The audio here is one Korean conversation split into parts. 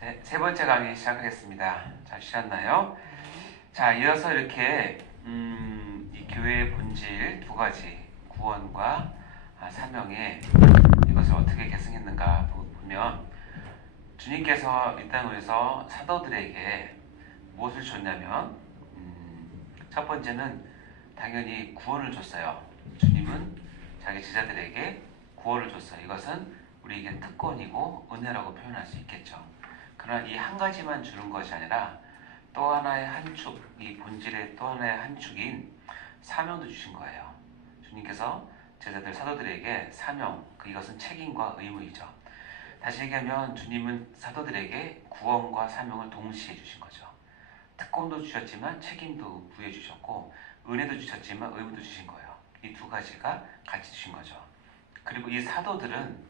네, 세 번째 강의 시작하겠습니다. 잘 쉬셨나요? 자, 이어서 이렇게 이 교회의 본질 두 가지, 구원과 사명의 이것을 어떻게 계승했는가 보면 주님께서 이 땅에서 사도들에게 무엇을 줬냐면 첫 번째는 당연히 구원을 줬어요. 주님은 자기 제자들에게 구원을 줬어요. 이것은 우리에게 특권이고 은혜라고 표현할 수 있겠죠. 그러나 이 한 가지만 주는 것이 아니라 또 하나의 한 축, 이 본질의 또 하나의 한 축인 사명도 주신 거예요. 주님께서 제자들 사도들에게 사명, 이것은 책임과 의무이죠. 다시 얘기하면 주님은 사도들에게 구원과 사명을 동시에 주신 거죠. 특권도 주셨지만 책임도 부여해 주셨고 은혜도 주셨지만 의무도 주신 거예요. 이 두 가지가 같이 주신 거죠. 그리고 이 사도들은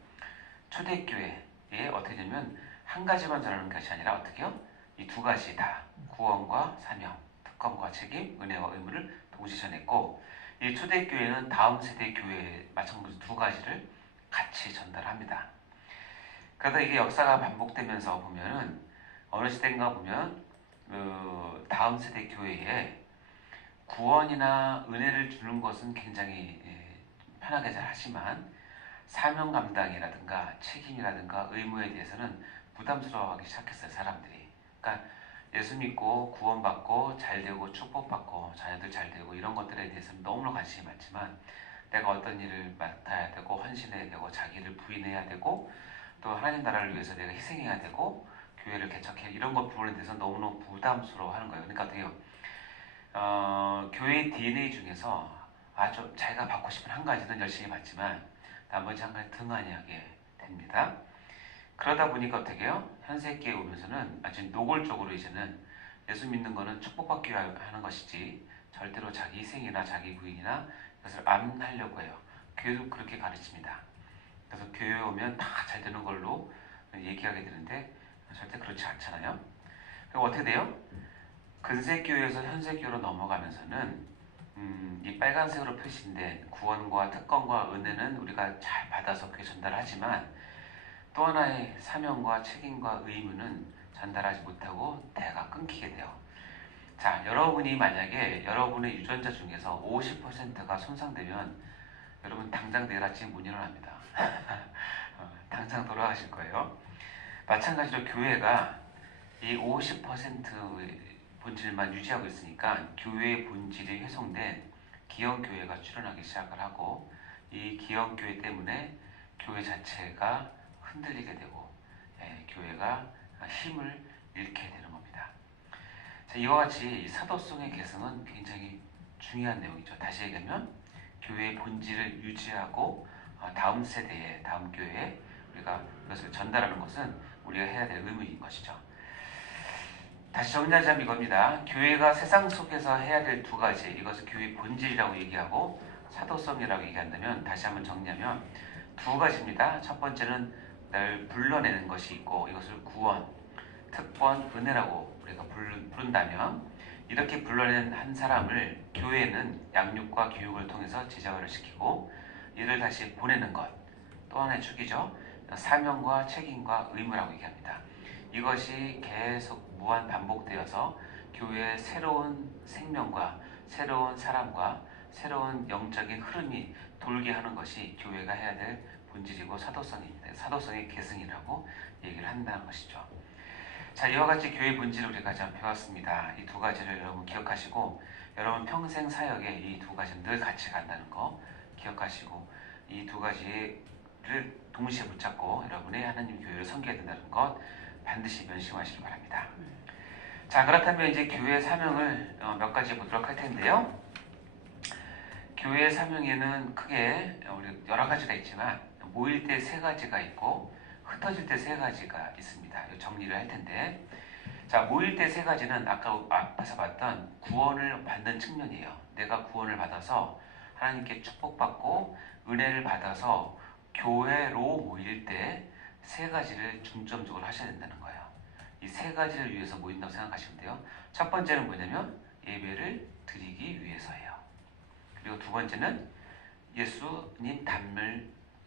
초대교회에 어떻게 되면 한 가지만 전하는 것이 아니라 어떻게요? 이 두 가지 다 구원과 사명, 특권과 책임, 은혜와 의무를 동시에 전했고 이 초대교회는 다음 세대 교회에 마찬가지로 두 가지를 같이 전달합니다. 그러다 이게 역사가 반복되면서 보면은 어느 시대인가 보면 다음 세대 교회에 구원이나 은혜를 주는 것은 굉장히 편하게 잘 하지만 사명 감당이라든가 책임이라든가 의무에 대해서는 부담스러워하기 시작했어요, 사람들이. 그러니까 예수 믿고 구원받고 잘되고 축복받고 자녀들 잘되고 이런 것들에 대해서는 너무나 관심이 많지만 내가 어떤 일을 맡아야 되고 헌신해야 되고 자기를 부인해야 되고 또 하나님 나라를 위해서 내가 희생해야 되고 교회를 개척해 이런 것 부분에 대해서 너무너무 부담스러워하는 거예요. 그러니까 어떻게요? 교회 DNA 중에서 아주 자기가 받고 싶은 한 가지는 열심히 받지만 나머지 한 가지 등한히하게 됩니다. 그러다 보니까 어떻게 해요? 현세기에 오면서는 아주 노골적으로 이제는 예수 믿는 거는 축복받기 하는 것이지 절대로 자기 희생이나 자기 부인이나 이것을 안 하려고 해요. 교회도 그렇게 가르칩니다. 그래서 교회에 오면 다 잘 되는 걸로 얘기하게 되는데 절대 그렇지 않잖아요. 그리고 어떻게 돼요? 근세교회에서 현세교로 넘어가면서는 이 빨간색으로 표시된 구원과 특권과 은혜는 우리가 잘 받아서 교회 전달하지만 또 하나의 사명과 책임과 의무는 전달하지 못하고 대가 끊기게 돼요. 자, 여러분이 만약에 여러분의 유전자 중에서 50%가 손상되면 여러분 당장 내일 아침 못 일어납니다. 당장 돌아가실 거예요. 마찬가지로 교회가 이 50%의 본질만 유지하고 있으니까 교회의 본질이 훼손된 기형교회가 출현하기 시작을 하고 이 기형교회 때문에 교회 자체가 흔들리게 되고 교회가 힘을 잃게 되는 겁니다. 자, 이와 같이 사도성의 계승은 굉장히 중요한 내용이죠. 다시 얘기하면 교회의 본질을 유지하고 다음 세대에 다음 교회에 우리가 이것을 전달하는 것은 우리가 해야 될 의무인 것이죠. 다시 정리하자면 이겁니다. 교회가 세상 속에서 해야 될 두 가지, 이것을 교회의 본질이라고 얘기하고 사도성이라고 얘기한다면 다시 한번 정리하면 두 가지입니다. 첫 번째는 날 불러내는 것이 있고 이것을 구원, 특권, 은혜라고 우리가 부른다면 이렇게 불러낸 한 사람을 교회는 양육과 교육을 통해서 제자화를 시키고 이를 다시 보내는 것, 또 하나의 축이죠. 사명과 책임과 의무라고 얘기합니다. 이것이 계속 무한 반복되어서 교회의 새로운 생명과 새로운 사람과 새로운 영적인 흐름이 돌게 하는 것이 교회가 해야 될 본질이고 사도성입니다. 사도성의 계승이라고 얘기를 한다는 것이죠. 자, 이와 같이 교회 본질을 우리가 좀 배웠습니다. 이 두 가지를 여러분 기억하시고 여러분 평생 사역에 이 두 가지는 늘 같이 간다는 거 기억하시고 이 두 가지를 동시에 붙잡고 여러분의 하나님 교회를 섬겨야 된다는 것 반드시 명심하시기 바랍니다. 자, 그렇다면 이제 교회의 사명을 몇 가지 보도록 할 텐데요. 교회의 사명에는 크게 우리 여러 가지가 있지만 모일 때 세 가지가 있고 흩어질 때 세 가지가 있습니다. 정리를 할 텐데, 자, 모일 때 세 가지는 아까 앞에서 봤던 구원을 받는 측면이에요. 내가 구원을 받아서 하나님께 축복받고 은혜를 받아서 교회로 모일 때 세 가지를 중점적으로 하셔야 된다는 거예요. 이 세 가지를 위해서 모인다고 생각하시면 돼요. 첫 번째는 뭐냐면 예배를 드리기 위해서예요. 그리고 두 번째는 예수님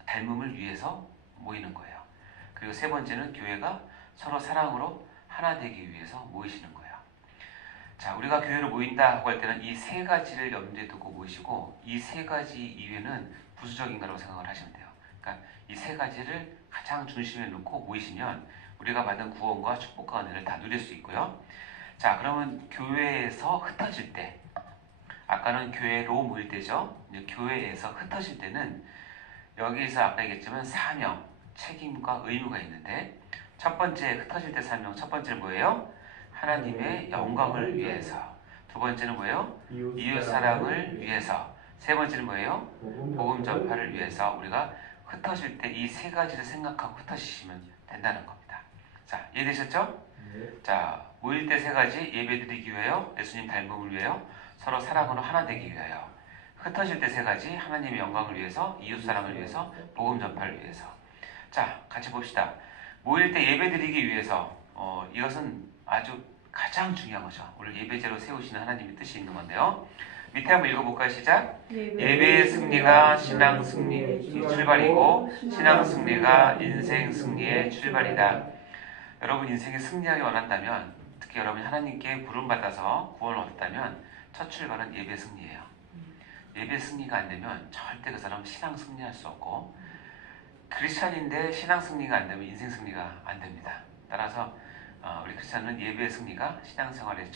닮음을 위해서 모이는 거예요. 그리고 세 번째는 교회가 서로 사랑으로 하나 되기 위해서 모이시는 거예요. 자, 우리가 교회로 모인다 하고 할 때는 이 세 가지를 염두에 두고 모이시고 이 세 가지 이외는 부수적인 거라고 생각을 하시면 돼요. 그러니까 이 세 가지를 가장 중심에 놓고 모이시면 우리가 받은 구원과 축복과 은혜를 다 누릴 수 있고요. 자, 그러면 교회에서 흩어질 때, 아까는 교회로 모일 때죠. 이제 교회에서 흩어질 때는 여기서 아까 얘기했지만 사명, 책임과 의무가 있는데 첫 번째 흩어질 때 사명, 첫 번째는 뭐예요? 하나님의 영광을 위해서. 두 번째는 뭐예요? 이웃 사랑을 위해서. 세 번째는 뭐예요? 복음 전파를 위해서. 우리가 흩어질 때 이 세 가지를 생각하고 흩어지시면 된다는 겁니다. 자, 이해되셨죠? 네. 자, 모일 때 세 가지: 예배드리기 위하여, 예수님 닮음을 위하여, 서로 사랑으로 하나 되기 위하여. 흩어질 때 세 가지: 하나님의 영광을 위해서, 이웃 사랑을 위해서, 복음 전파를 위해서. 자, 같이 봅시다. 모일 때 예배드리기 위해서, 이것은 아주 가장 중요한 거죠. 오늘 예배제로 세우시는 하나님의 뜻이 있는 건데요. 밑에 한번 읽어볼까요? 시작. 예배의 승리가 신앙 승리의 출발이고 신앙 승리가 인생 승리의 출발이다. 여러분 인생에 승리하기 원한다면, 특히 여러분이 하나님께 부름받아서 구원을 얻었다면 첫 출발은 예배 승리예요. 예배 승리가 안 되면 절대 그 사람은 신앙 승리할 수 없고, 크리스찬인데 신앙 승리가 안 되면 인생 승리가 안 됩니다. 따라서 우리 크리스찬은 예배의 승리가 신앙생활의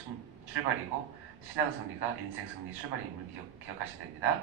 출발이고 신앙 승리가 인생 승리 출발임을 기억하셔야 됩니다.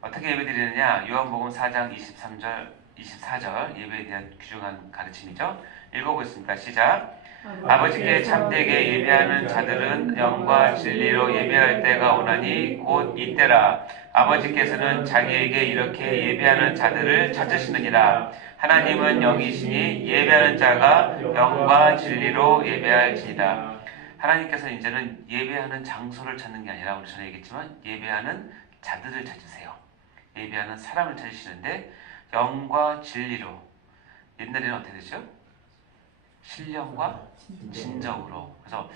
어떻게 예배드리느냐? 요한복음 4장 23절 24절 예배에 대한 귀중한 가르침이죠. 읽어보겠습니다. 시작. 아버지께 참되게 예배하는 자들은 영과 진리로 예배할 때가 오나니 곧 이때라. 아버지께서는 자기에게 이렇게 예배하는 자들을 찾으시느니라. 하나님은 영이시니 예배하는 자가 영과 진리로 예배할지니라. 하나님께서 이제는 예배하는 장소를 찾는 게 아니라, 우리 전에 얘기했지만 예배하는 자들을 찾으세요. 예배하는 사람을 찾으시는데 영과 진리로. 옛날에는 어떻게 되죠? 신령과 진정으로. 그래서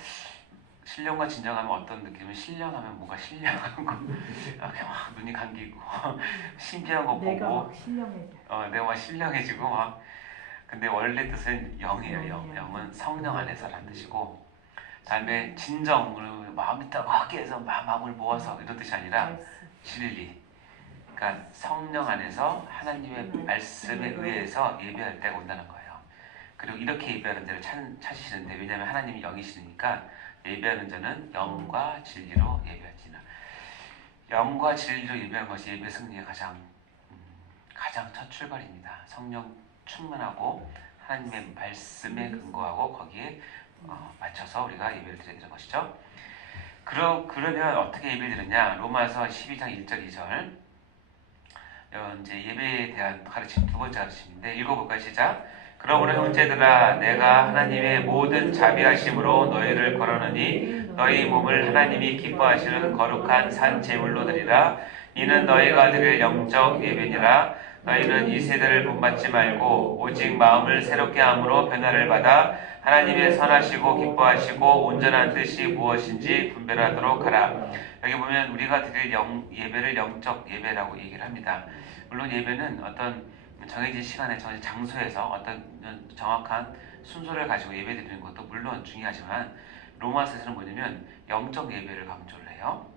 신령과 진정하면 어떤 느낌이면, 신령하면 뭔가 신령한 거, 이렇게 막 눈이 감기고 신기한 거 내가 보고, 막 신령해져. 내가 막 신령해지고 막. 근데 원래 뜻은 영이에요. 영은 성령 안에서라는 뜻이고, 다음에 진정으로 마음이 따갑게 해서 마음을 모아서 이런 뜻이 아니라 진리. 그러니까 성령 안에서 하나님의 말씀에 의해서 예배할 때가 온다는 거예요. 그리고 이렇게 예배하는 자를 찾으시는데, 왜냐하면 하나님이 영이시니까 예배하는 자는 영과 진리로 예배할지니라. 영과 진리로 예배하는 것이 예배 승리의 가장 첫 출발입니다. 성령 충만하고 하나님의 말씀에 근거하고 거기에 맞춰서 우리가 예배를 드려야 되는 것이죠. 그러면 어떻게 예배를 드리느냐? 로마서 12장 1절 2절 이제 예배에 대한 가르침, 두 번째 가르침인데 읽어볼까요? 시작. 그러므로 형제들아, 내가 하나님의 모든 자비하심으로 너희를 거르느니 너희 몸을 하나님이 기뻐하시는 거룩한 산 제물로 드리라. 이는 너희가 드릴 영적 예배니라. 너희는 이 세대를 본받지 말고 오직 마음을 새롭게 함으로 변화를 받아 하나님의 선하시고 기뻐하시고 온전한 뜻이 무엇인지 분별하도록 하라. 여기 보면 우리가 드릴 예배를 영적 예배라고 얘기를 합니다. 물론 예배는 어떤 정해진 시간에 정해진 장소에서 어떤 정확한 순서를 가지고 예배 드리는 것도 물론 중요하지만, 로마서에서는 뭐냐면 영적 예배를 강조를 해요.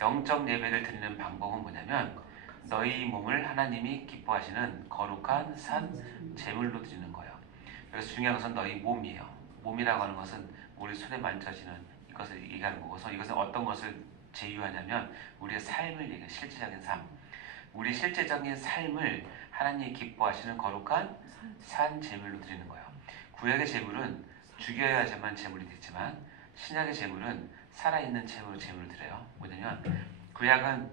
영적 예배를 드리는 방법은 뭐냐면 너희 몸을 하나님이 기뻐하시는 거룩한 산 제물로 드리는 거예요. 그래서 중요한 것은 너희 몸이에요. 몸이라고 하는 것은 우리 손에 만져지는 이것을 얘기하는 거고서, 이것은 어떤 것을 제휴하냐면 우리의 삶을 얘기해요. 실제적인 삶. 우리 실제적인 삶을 하나님이 기뻐하시는 거룩한 산 제물로 드리는 거예요. 구약의 제물은 죽여야지만 제물이 되지만 신약의 제물은 살아있는 제물로 제물을 드려요. 뭐냐면 구약은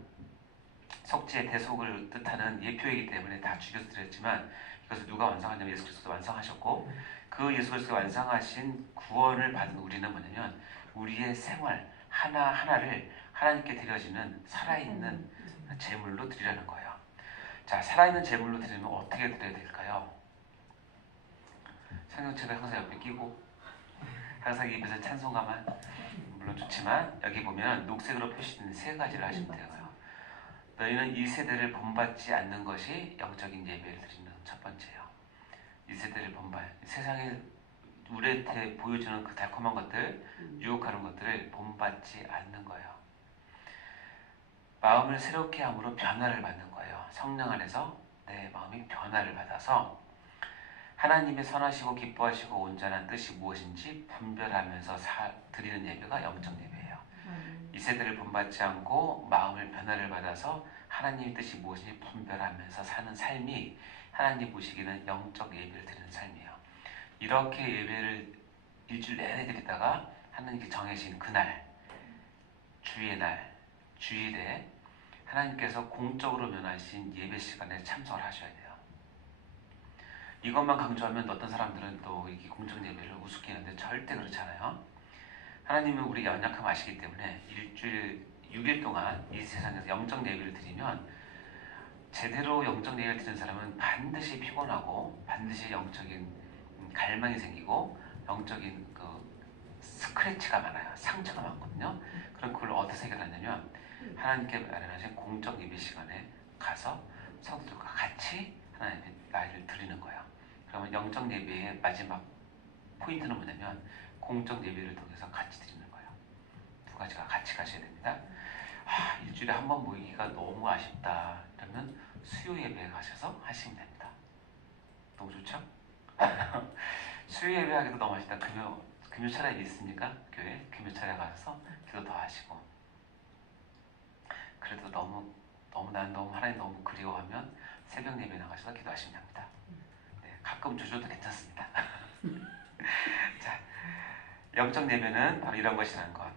속죄, 대속을 뜻하는 예표이기 때문에 다 죽여서 드렸지만, 이것을 누가 완성하냐면 예수 그리스도가 완성하셨고, 그 예수 그리스도가 완성하신 구원을 받은 우리는 뭐냐면 우리의 생활 하나하나를 하나님께 드려지는 살아있는 제물로 드리라는 거예요. 자, 살아있는 제물로 드리면 어떻게 드려야 될까요? 성경책을 항상 옆에 끼고 항상 입에서 찬송가만, 물론 좋지만 여기 보면 녹색으로 표시된 세 가지를 하시면 돼요. 너희는 이 세대를 본받지 않는 것이 영적인 예배를 드리는 첫 번째예요. 이 세대를 세상에 우리한테 보여주는 그 달콤한 것들, 유혹하는 것들을 본받지 않는 거예요. 마음을 새롭게 함으로 변화를 받는 거예요. 성령 안에서 내 마음이 변화를 받아서 하나님의 선하시고 기뻐하시고 온전한 뜻이 무엇인지 분별하면서 드리는 예배가 영적 예배예요. 이 세대를 본받지 않고 마음을 변화를 받아서 하나님의 뜻이 무엇인지 분별하면서 사는 삶이 하나님 보시기에는 영적 예배를 드리는 삶이에요. 이렇게 예배를 일주일 내내 드리다가 하나님께 정해진 그날, 주의 날, 주일에 하나님께서 공적으로 면하신 예배 시간에 참석을 하셔야 돼요. 이것만 강조하면 어떤 사람들은 또 이게 공적 예배를 우습게 하는데 절대 그렇지 않아요. 하나님은 우리 연약함 아시기 때문에 일주일 6일 동안 이 세상에서 영적 예배를 드리면 제대로 영적 예배를 드리는 사람은 반드시 피곤하고 반드시 영적인 갈망이 생기고 영적인 그 스크래치가 많아요. 상처가 많거든요. 그럼 그걸 어디서 해결하냐면 하나님께 마련하신 공적 예배 시간에 가서 성도들과 같이 하나님의 나를 드리는 거예요. 그러면 영적 예배의 마지막 포인트는 뭐냐면 공적 예배를 통해서 같이 드리는 거예요. 두 가지가 같이 가셔야 됩니다. 일주일에 한 번 모이기가 너무 아쉽다. 그러면 수요 예배에 가셔서 하시면 됩니다. 너무 좋죠? 수요 예배 하기도 너무 아쉽다. 금요 차례 있습니까? 교회 금요 차례 가서 기도 더 하시고 그래도 난 너무 하나님 너무 그리워하면 새벽 예배 나가셔서 기도하시면 됩니다. 네, 가끔 주셔도 괜찮습니다. 자, 영적 예배는 바로 이런 것이라는 것.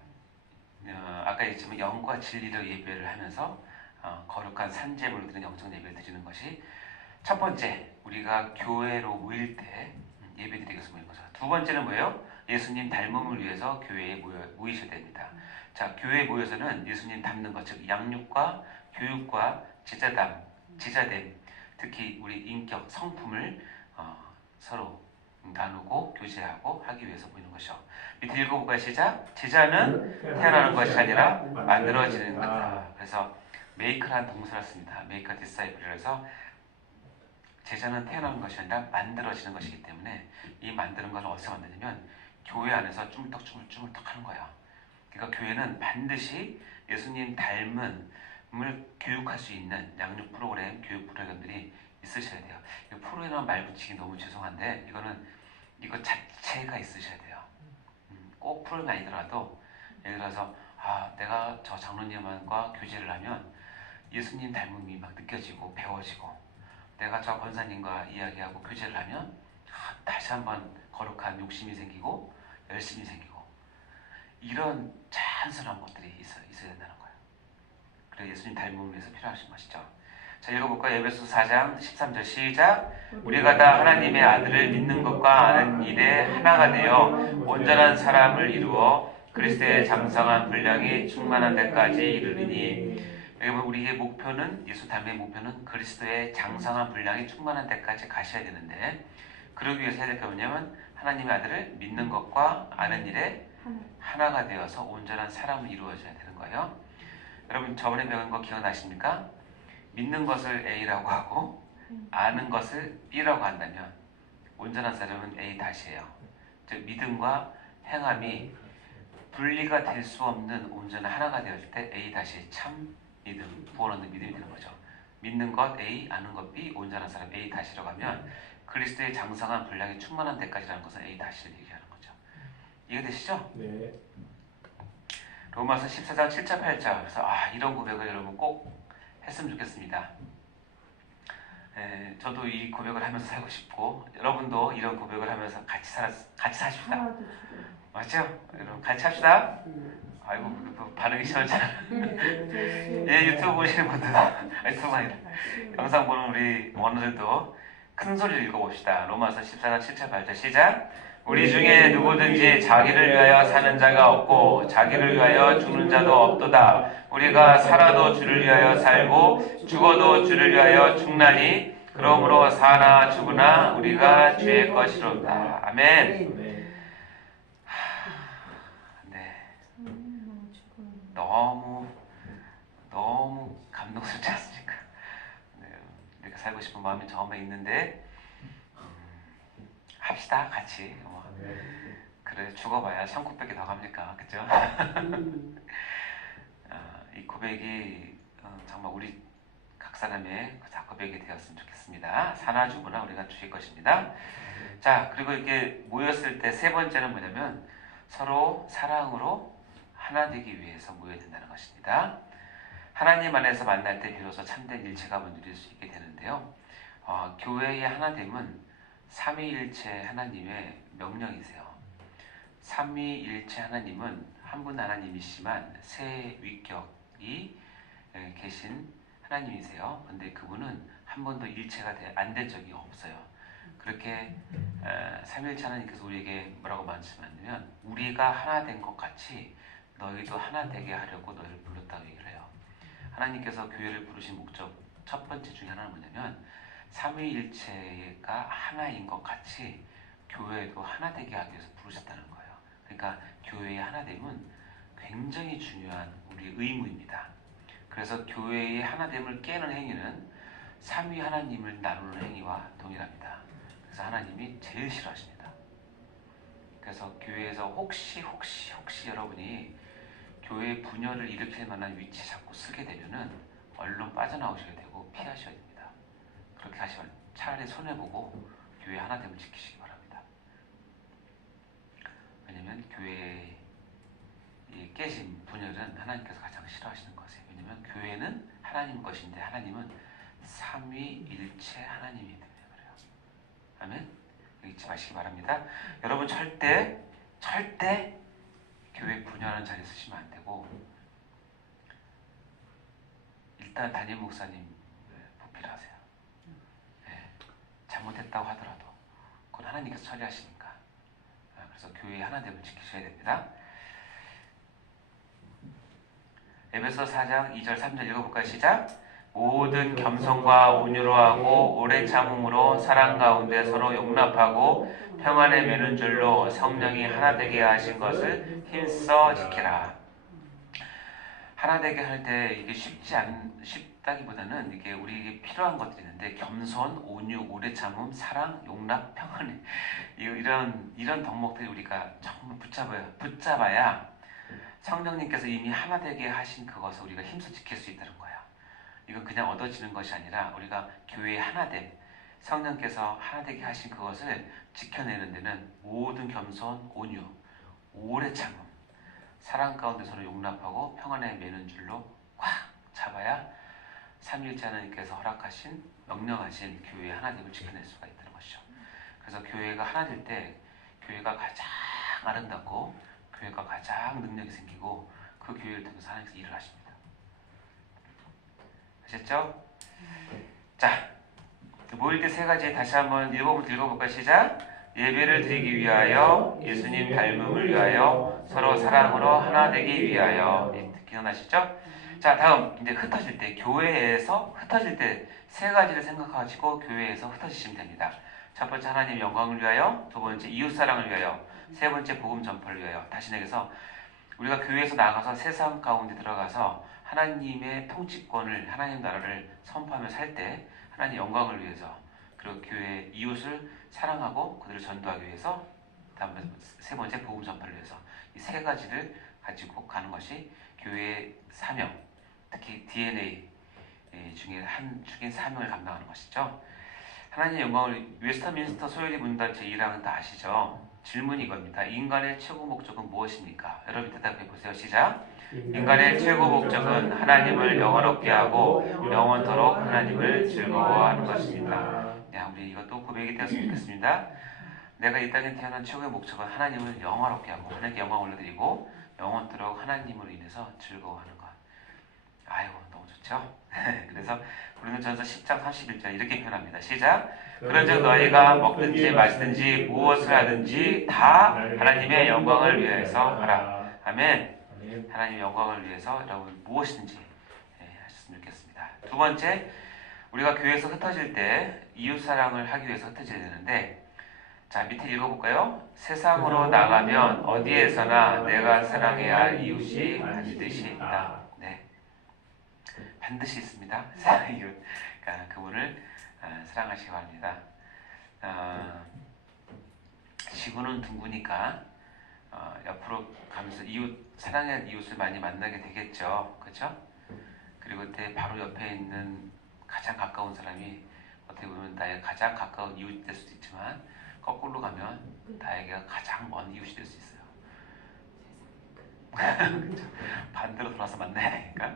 아까 얘기했지만 영과 진리로 예배를 하면서 거룩한 산제물로 드리는 영적 예배를 드리는 것이 첫 번째, 우리가 교회로 모일 때 예배 드리기 위해서 모이는 거죠. 두 번째는 뭐예요? 예수님 닮음을 위해서 교회에 모이셔야 됩니다. 자, 교회에 모여서는 예수님 닮는 것, 즉 양육과 교육과 제자됨, 특히 우리 인격, 성품을 서로 나누고 교제하고 하기 위해서 모이는 것이죠. 밑에 읽어볼까요? 시작. 제자는 태어나는 것이 아니라 만들어지는 것이다. 그래서 메이크라는 동사를 씁니다. 메이크 디사이플이라서 제자는 태어나는 것이 아니라 만들어지는 것이기 때문에 이 만드는 것을 어디서 만드냐면 교회 안에서 쭈물떡 하는 거야. 그러니까 교회는 반드시 예수님 닮음을 교육할 수 있는 양육 프로그램, 교육 프로그램들이 있으셔야 돼요. 프로그램 말 붙이기 너무 죄송한데 이거 자체가 있으셔야 돼요. 꼭 프로그램이 아니더라도 예를 들어서 내가 저 장로님과 교제를 하면 예수님 닮음이 막 느껴지고 배워지고 내가 저 권사님과 이야기하고 교제를 하면 다시 한번 거룩한 욕심이 생기고 열심이 생기고 이런 자연스러운 것들이 있어야 된다는 거예요. 그래 예수님 닮음을 위해서 필요하신 것이죠. 자, 읽어볼까요? 에베소서 4장 13절 시작. 우리가 다 하나님의 아들을 믿는 것과 아는 일에 하나가 되어 온전한 사람을 이루어 그리스도의 장성한 분량이 충만한 데까지 이르리니. 여러분 우리의 목표는 예수 닮음의 목표는 그리스도의 장성한 분량이 충만한 데까지 가셔야 되는데 그러기 위해서 해야 될 게 뭐냐면 하나님의 아들을 믿는 것과 아는 일에 하나가 되어서 온전한 사람을 이루어져야 되는 거예요. 여러분 저번에 배운 거 기억나십니까? 믿는 것을 A라고 하고 아는 것을 B라고 한다면 온전한 사람은 A 다시예요. 즉 믿음과 행함이 분리가 될 수 없는 온전한 하나가 되었을 때 A 다시 참 믿음, 구원 얻는 믿음이 되는 거죠. 믿는 것 A, 아는 것 B, 온전한 사람 A 다시라고 하면 그리스도의 장성한 분량이 충만한 데까지라는 것은 A 다시를 얘기하는 거죠. 이해되시죠? 네. 로마서 14장 7절 8절. 그래서 이런 고백을 여러분 꼭 했으면 좋겠습니다. 저도 이 고백을 하면서 살고 싶고 여러분도 이런 고백을 하면서 같이 사십시다. 맞죠? 여러분 같이 합시다. 아이고 반응이 시원찮아. 예, 유튜브 보시는 분들 유튜브 아니라 영상 보는 우리 원어들도 큰 소리를 읽어봅시다. 로마서 14장 7절 8절 시작. 우리 중에 누구든지 자기를 위하여 사는 자가 없고 자기를 위하여 죽는 자도 없도다. 우리가 살아도 주를 위하여 살고 죽어도 주를 위하여 죽나니 그러므로 사나 죽으나 우리가 주의 것이로다. 아멘. 네. 너무 감동스럽지 않습니까? 네, 우리가 살고 싶은 마음이 정말 있는데 합시다 같이. 그래 죽어봐야 1900개 더 갑니까? 그죠? 이 고백이 정말 우리 각 사람의 고백이 되었으면 좋겠습니다. 산화주부나 우리가 주실 것입니다. 자, 그리고 이렇게 모였을 때 세 번째는 뭐냐면 서로 사랑으로 하나 되기 위해서 모여야 된다는 것입니다. 하나님 안에서 만날 때 비로소 참된 일체감을 누릴 수 있게 되는데요. 교회의 하나됨은 삼위일체 하나님의 명령이세요. 삼위일체 하나님은 한 분 하나님이시지만 세 위격이 계신 하나님이세요. 근데 그분은 한 번도 일체가 안 된 적이 없어요. 그렇게 삼위일체 하나님께서 우리에게 뭐라고 말씀하냐면 우리가 하나 된 것 같이 너희도 하나 되게 하려고 너희를 불렀다고 얘기를 해요. 하나님께서 교회를 부르신 목적 첫 번째 중에 하나는 뭐냐면 삼위일체가 하나인 것 같이 교회도 하나 되게 하기 위해서 부르셨다는 거예요. 그러니까 교회의 하나됨은 굉장히 중요한 우리 의무입니다. 그래서 교회의 하나됨을 깨는 행위는 삼위 하나님을 나누는 행위와 동일합니다. 그래서 하나님이 제일 싫어하십니다. 그래서 교회에서 혹시 여러분이 교회 분열을 일으킬 만한 위치 자꾸 쓰게 되면은 얼른 빠져나오셔야 되고 피하셔야 됩니다. 그렇게 하시면 차라리 손해보고 교회 하나됨을 지키시기 바랍니다. 왜냐면 교회의 깨진 분열은 하나님께서 가장 싫어하시는 것이에요. 왜냐면 교회는 하나님 것인데 하나님은 삼위일체 하나님이기 때문에 그래요. 아멘? 잊지 마시기 바랍니다. 여러분 절대 교회 분열하는 자리 쓰시면 안 되고 일단 담임 목사님 보필하세요. 네, 잘못했다고 하더라도 그건 하나님께서 처리하시니까. 그래서 교회의 하나됨을 지키셔야 됩니다. 에베소 4장 2절 3절 읽어볼까요? 시작! 모든 겸손과 온유로 하고 오래 참음으로 사랑 가운데 서로 용납하고 평안에 매는 줄로 성령이 하나 되게 하신 것을 힘써 지키라. 하나 되게 할 때 이게 쉽다기보다는 이게 우리에게 필요한 것들이 있는데 겸손, 온유, 오래 참음, 사랑, 용납, 평안에 이런 덕목들이 우리가 정말 붙잡아야 성령님께서 이미 하나 되게 하신 그것을 우리가 힘써 지킬 수 있다는 거예요. 이건 그냥 얻어지는 것이 아니라 우리가 교회의 하나됨, 성령께서 하나 되게 하신 그것을 지켜내는 데는 모든 겸손, 온유, 오래 참음, 사랑 가운데 서로 용납하고 평안에 매는 줄로 꽉 잡아야 삼위일체 하나님께서 허락하신, 명령하신 교회의 하나됨을 지켜낼 수가 있다는 것이죠. 그래서 교회가 하나 될 때 교회가 가장 아름답고 교회가 가장 능력이 생기고 그 교회를 통해서 하나님께서 일을 하십니다. 아셨죠? 자, 모일 때 세 가지 다시 한번 읽어볼까요? 시작! 예배를 드리기 위하여, 예수님 닮음을 위하여, 서로 사랑으로 하나 되기 위하여. 기억나시죠? 자, 다음 이제 흩어질 때, 교회에서 흩어질 때 세 가지를 생각하시고 교회에서 흩어지시면 됩니다. 첫 번째 하나님 영광을 위하여, 두 번째 이웃사랑을 위하여, 세 번째 복음 전파를 위하여. 다시 얘기해서 우리가 교회에서 나가서 세상 가운데 들어가서 하나님의 통치권을, 하나님 나라를 선포하며 살 때 하나님 영광을 위해서, 그리고 교회의 이웃을 사랑하고 그들을 전도하기 위해서, 다음에 세 번째 복음 전파를 위해서, 이 세 가지를 가지고 가는 것이 교회의 사명, 특히 DNA 중에 한 축인 사명을 감당하는 것이죠. 하나님의 영광을, 웨스터민스터 소요리 문단 제1항은 다 아시죠? 질문이 이겁니다. 인간의 최고 목적은 무엇입니까? 여러분 대답해 보세요. 시작! 인간의 최고 목적은 하나님을 영원롭게 하고 영원토록 하나님을 즐거워하는 것입니다. 야, 우리 이것도 고백이 되었으면 좋겠습니다. 내가 이 땅에 태어난 최고의 목적은 하나님을 영원롭게 하고 하나님께 영광을 올려드리고 영원토록 하나님으로 인해서 즐거워하는 것. 아이고 너무 좋죠? 그래서 고린도전서 10장 31절 이렇게 표현합니다. 시작! 그런즉 너희가 먹든지 마시든지 무엇을 하든지 다 하나님의 영광을 위해서 하라. 아멘. 하나님의 영광을 위해서 여러분 무엇이든지 하셨으면 좋겠습니다. 두 번째, 우리가 교회에서 흩어질 때 이웃사랑을 하기 위해서 흩어져야 되는데, 자 밑에 읽어볼까요? 세상으로 나가면 어디에서나 내가 사랑해야 할 이웃이 반드시 있다. 네, 반드시 있습니다. 그분을 사랑하시기 바랍니다. 지구는 둥구니까 옆으로 가면서 사랑하는 이웃을 많이 만나게 되겠죠. 그렇죠? 그리고 그때 바로 옆에 있는 가장 가까운 사람이 어떻게 보면 나의 가장 가까운 이웃이 될 수도 있지만 거꾸로 가면 나에게 가장 먼 이웃이 될 수 있어요. 반대로 돌아서 만나야 되니까.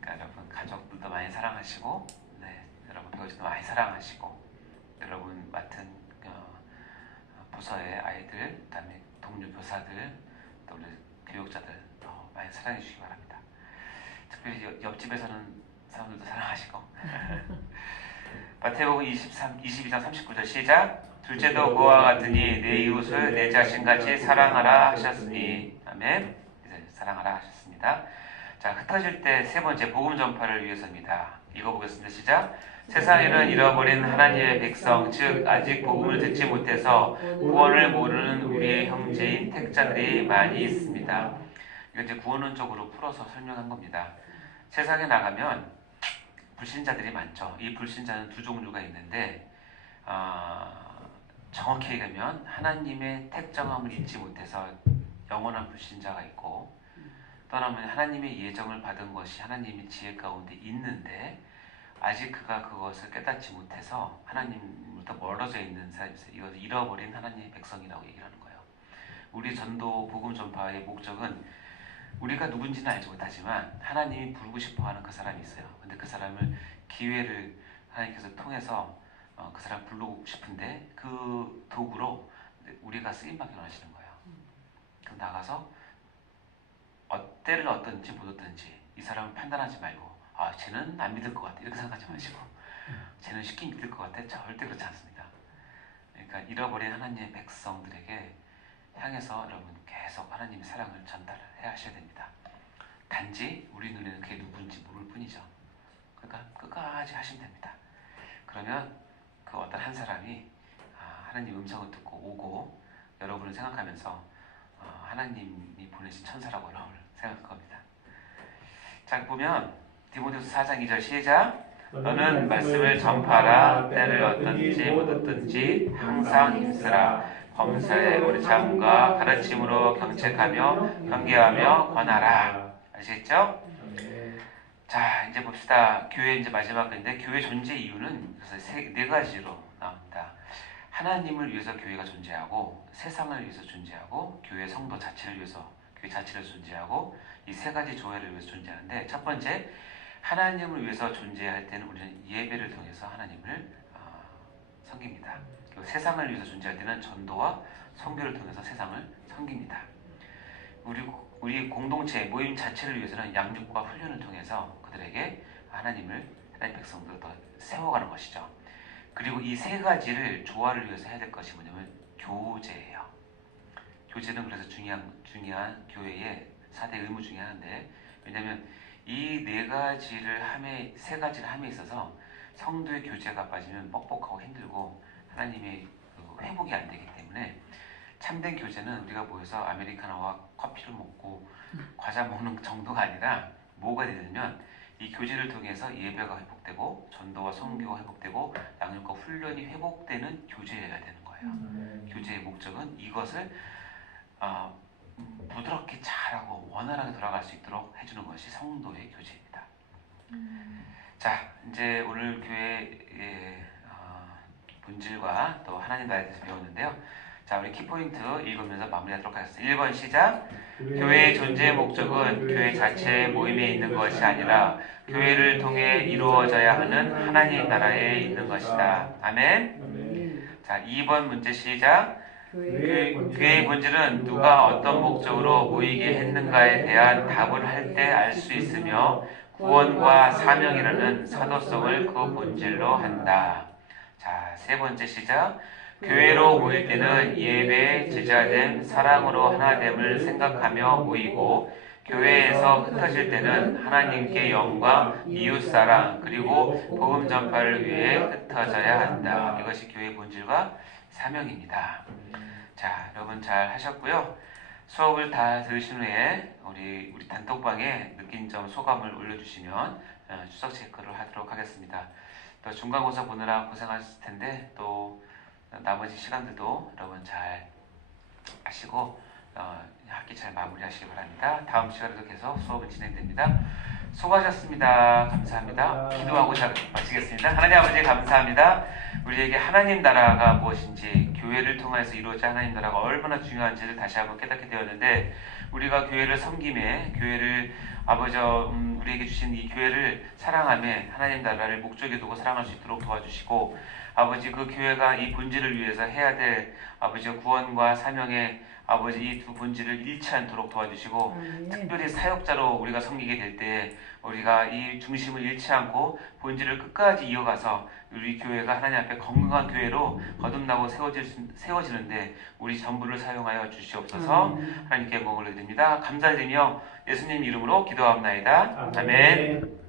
그러니까 여러분 가족들도 많이 사랑하시고, 네, 여러분 배우자도 많이 사랑하시고, 여러분 맡은 부서의 아이들, 그다음에 동료 교사들, 또 우리 교육자들 많이 사랑해 주시기 바랍니다. 특별히 옆집에 사는 사람들도 사랑하시고. 마태복음 22장 39절 시작. 둘째도 그와 같으니 내 이웃을 내 자신같이 사랑하라 하셨으니. 아멘. 이제 사랑하라 하셨습니다. 자, 흩어질 때 세 번째 복음 전파를 위해서입니다. 읽어보겠습니다. 시작. 세상에는 잃어버린 하나님의 백성, 즉 아직 복음을 듣지 못해서 구원을 모르는 우리의 형제인 택자들이 많이 있습니다. 이거 이제 구원론적으로 풀어서 설명한 겁니다. 세상에 나가면 불신자들이 많죠. 이 불신자는 두 종류가 있는데 정확히 얘기하면 하나님의 택정함을 잊지 못해서 영원한 불신자가 있고, 또 하나는 하나님의 예정을 받은 것이 하나님의 지혜 가운데 있는데 아직 그가 그것을 깨닫지 못해서 하나님으로부터 멀어져 있는 사람이 있어요. 이것을 잃어버린 하나님의 백성이라고 얘기를 하는 거예요. 우리 전도 복음 전파의 목적은 우리가 누군지는 알지 못하지만 하나님이 부르고 싶어하는 그 사람이 있어요. 근데 그 사람을 기회를 하나님께서 통해서 그 사람 부르고 싶은데 그 도구로 우리가 쓰임받기 원하시는 거예요. 그럼 나가서 때를 얻든지 못 얻든지 이 사람을 판단하지 말고 쟤는 안 믿을 것 같아 이렇게 생각하지 마시고 쟤는 쉽게 믿을 것 같아 절대 그렇지 않습니다. 그러니까 잃어버린 하나님의 백성들에게 향해서 여러분 계속 하나님의 사랑을 전달해야 하셔야 됩니다. 단지 우리 눈에는 그게 누군지 모를 뿐이죠. 그러니까 끝까지 하시면 됩니다. 그러면 그 어떤 한 사람이 하나님 음성을 듣고 오고 여러분을 생각하면서 하나님이 보내신 천사라고 여러분을 생각할 겁니다. 자, 보면 디모데후서 4장 2절 시작. 너는 말씀을 전파하라. 때를 얻든지 못 얻든지 항상 힘쓰라. 범사에 우리 자문과 가르침으로 경책하며 경계하며 권하라. 아시겠죠? 자, 이제 봅시다. 교회 이제 마지막인데 교회 존재 이유는 그래서 네 가지로 나옵니다. 하나님을 위해서 교회가 존재하고, 세상을 위해서 존재하고, 교회 성도 자체를 위해서, 교회 자체를 존재하고, 이 세 가지 조회를 위해서 존재하는데, 첫 번째, 하나님을 위해서 존재할 때는 우리는 예배를 통해서 하나님을 섬깁니다. 그리고 세상을 위해서 존재할 때는 전도와 선교를 통해서 세상을 섬깁니다. 우리 공동체 모임 자체를 위해서는 양육과 훈련을 통해서 그들에게 하나님의 백성들을 더 세워가는 것이죠. 그리고 이 세 가지를 조화를 위해서 해야 될 것이 뭐냐면 교제예요. 교제는 그래서 중요한 교회의 4대 의무 중에 하나인데, 왜냐하면 이 세 가지를 함에 있어서 성도의 교제가 빠지면 뻑뻑하고 힘들고 하나님의 회복이 안 되기 때문에 참된 교제는 우리가 모여서 아메리카노와 커피를 먹고 과자 먹는 정도가 아니라 뭐가 되냐면 이 교제를 통해서 예배가 회복되고 전도와 선교가 회복되고 양육과 훈련이 회복되는 교제가 되는 거예요. 교제의 목적은 이것을 부드럽게 잘하고 원활하게 돌아갈 수 있도록 해주는 것이 성도의 교제입니다. 자, 이제 오늘 교회의 본질과 또 하나님 나라에 대해서 배웠는데요. 자, 우리 키포인트 읽으면서 마무리하도록 하겠습니다. 1번 시작. 교회의 존재의 목적은 교회 자체의 모임에 있는 것이 아니라 교회를 통해 이루어져야 하는 하나님 나라에 있는 것이다. 아멘. 자, 2번 문제 시작. 교회의 본질은 누가 어떤 목적으로 모이게 했는가에 대한 답을 할 때 알 수 있으며 구원과 사명이라는 사도성을 그 본질로 한다. 자, 세 번째 시작. 교회로 모일 때는 예배, 제자됨, 사랑으로 하나됨을 생각하며 모이고, 교회에서 흩어질 때는 하나님께 영광, 이웃사랑, 그리고 복음 전파를 위해 흩어져야 한다. 이것이 교회의 본질과 사명입니다. 자, 여러분 잘 하셨고요. 수업을 다 들으신 후에 우리 단톡방에 느낀 점 소감을 올려주시면 추석 체크를 하도록 하겠습니다. 또 중간고사 보느라 고생하셨을 텐데 또 나머지 시간들도 여러분 잘 하시고 학기 잘 마무리하시기 바랍니다. 다음 시간에도 계속 수업은 진행됩니다. 수고하셨습니다. 감사합니다. 기도하고 마치겠습니다. 하나님 아버지 감사합니다. 우리에게 하나님 나라가 무엇인지, 교회를 통해서 이루어진 하나님 나라가 얼마나 중요한지를 다시 한번 깨닫게 되었는데, 우리가 교회를 섬김에, 교회를 아버지 우리에게 주신 이 교회를 사랑하며 하나님 나라를 목적에 두고 사랑할 수 있도록 도와주시고, 아버지 그 교회가 이 본질을 위해서 해야 될 아버지 구원과 사명의 아버지 이 두 본질을 잃지 않도록 도와주시고, 특별히 사역자로 우리가 섬기게 될 때 우리가 이 중심을 잃지 않고 본질을 끝까지 이어가서 우리 교회가 하나님 앞에 건강한 교회로 거듭나고 세워지는데 우리 전부를 사용하여 주시옵소서. 하나님께 영광을 드립니다. 감사드리며 예수님 이름으로 기도합나이다. 아멘.